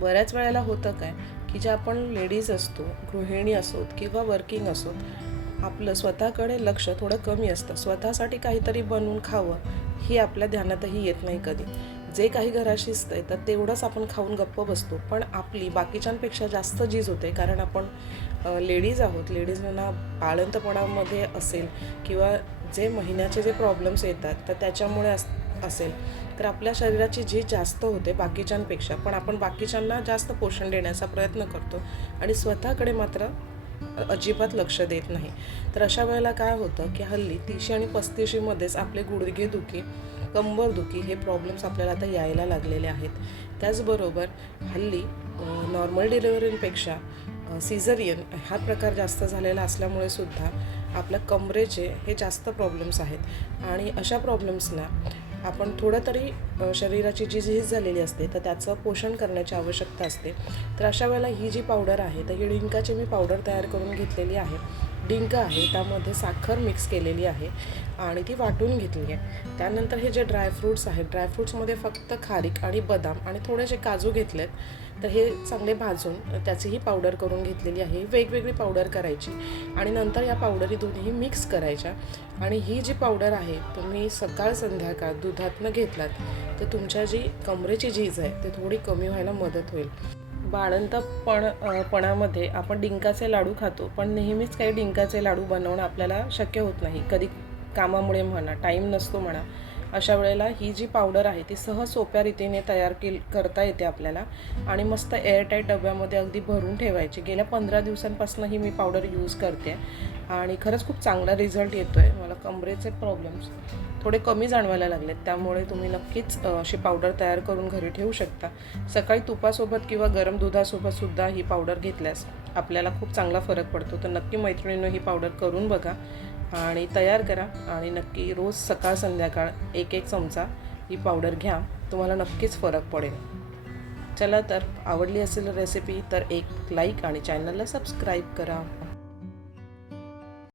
बऱ्याच वेळेला होतं काय की ज्या आपण लेडीज असतो गृहिणी असोत किंवा वर्किंग असोत आपलं स्वतःकडे लक्ष थोडं कमी असतं. स्वतःसाठी काहीतरी बनवून खावं ही आपल्या ध्यानातही येत नाही कधी. जे काही घरात शिजतंय तर तेवढंच आपण खाऊन गप्प बसतो. पण आपली बाकीच्यांपेक्षा जास्त झीज होते कारण आपण लेडीज आहोत. लेडीजना बाळंतपणामध्ये असेल किंवा जे महिन्याचे जे प्रॉब्लेम्स येतात तर त्याच्यामुळे अस असेल. तर आपल्या शरीराची झीज जास्त होते बाकीच्यांपेक्षा. पण आपण बाकीच्यांना जास्त पोषण देण्याचा प्रयत्न करतो आणि स्वतःकडे मात्र अजिबात लक्ष देत नाही. तर अशा वेळेला काय होतं की हल्ली तीसशे आणि पस्तीशीमध्येच आपले गुडघे दुखी कंबर दुखी हे प्रॉब्लेम्स आपल्याला आता यायला लागलेले आहेत. त्याचबरोबर हल्ली नॉर्मल डिलिव्हरीपेक्षा सिझरियन हा प्रकार जास्त झालेला असल्यामुळे सुद्धा आपल्या कमरेचे हे जास्त प्रॉब्लेम्स आहेत. आणि अशा प्रॉब्लेम्सना आपण थोडं तरी शरीराची जी झीज झालेली असते तर त्याचं पोषण करण्याची आवश्यकता असते. तर अशा वेळेला ही जी पावडर आहे तर ही डिंकाची मी पावडर तयार करून घेतलेली आहे. डिंक आहे त्यामध्ये साखर मिक्स केलेली आहे आणि ती वाटून घेतली आहे. त्यानंतर हे जे ड्रायफ्रूट्स आहेत ड्रायफ्रूट्समध्ये फक्त खारीक आणि बदाम आणि थोडेसे काजू घेतलेत. तर हे चांगले भाजून त्याचीही पावडर करून घेतलेली आहे. वेगवेगळी पावडर करायची आणि नंतर या पावडरी दोन्ही मिक्स करायच्या. आणि ही जी पावडर आहे तुम्ही सकाळ संध्याकाळ दुधातनं घेतलात तर तुमच्या जी कमरेची झीज आहे ते थोडी कमी व्हायला मदत होईल. बाळंतपण पणामध्ये आपण डिंकाचे लाडू खातो पण नेहमीच काही डिंकाचे लाडू बनवणं आपल्याला शक्य होत नाही. कधी कामामुळे म्हणा टाईम नसतो म्हणा अशा वेळेला ही जी पावडर आहे ती सहज सोप्या रीतीने तयार केल करता येते आपल्याला. आणि मस्त एअरटाईट डब्यामध्ये अगदी भरून ठेवायची. गेल्या पंधरा दिवसांपासून ही मी पावडर यूज करते. आणि खरंच खूप चांगला रिझल्ट येतो आहे मला कमरेचे प्रॉब्लेम्स थोडे कमी जाणवायला लागलेत. त्यामुळे तुम्ही नक्कीच अशी पावडर तयार करून घरी ठेवू शकता. सकाळी तुपासोबत किंवा गरम दुधासोबत सुद्धा ही पावडर घेतल्यास आपल्याला खूप चांगला फरक पडतो. तर नक्की मैत्रिणीनं ही पावडर करून बघा आणि तयार करा आणि नक्की रोज सकाळ संध्याकाळ एक एक चमचा ही पावडर घ्या. तुम्हाला नक्कीच फरक पडेल. चला तर आवडली असेल रेसिपी तर एक लाईक आणि चॅनलला सबस्क्राईब करा.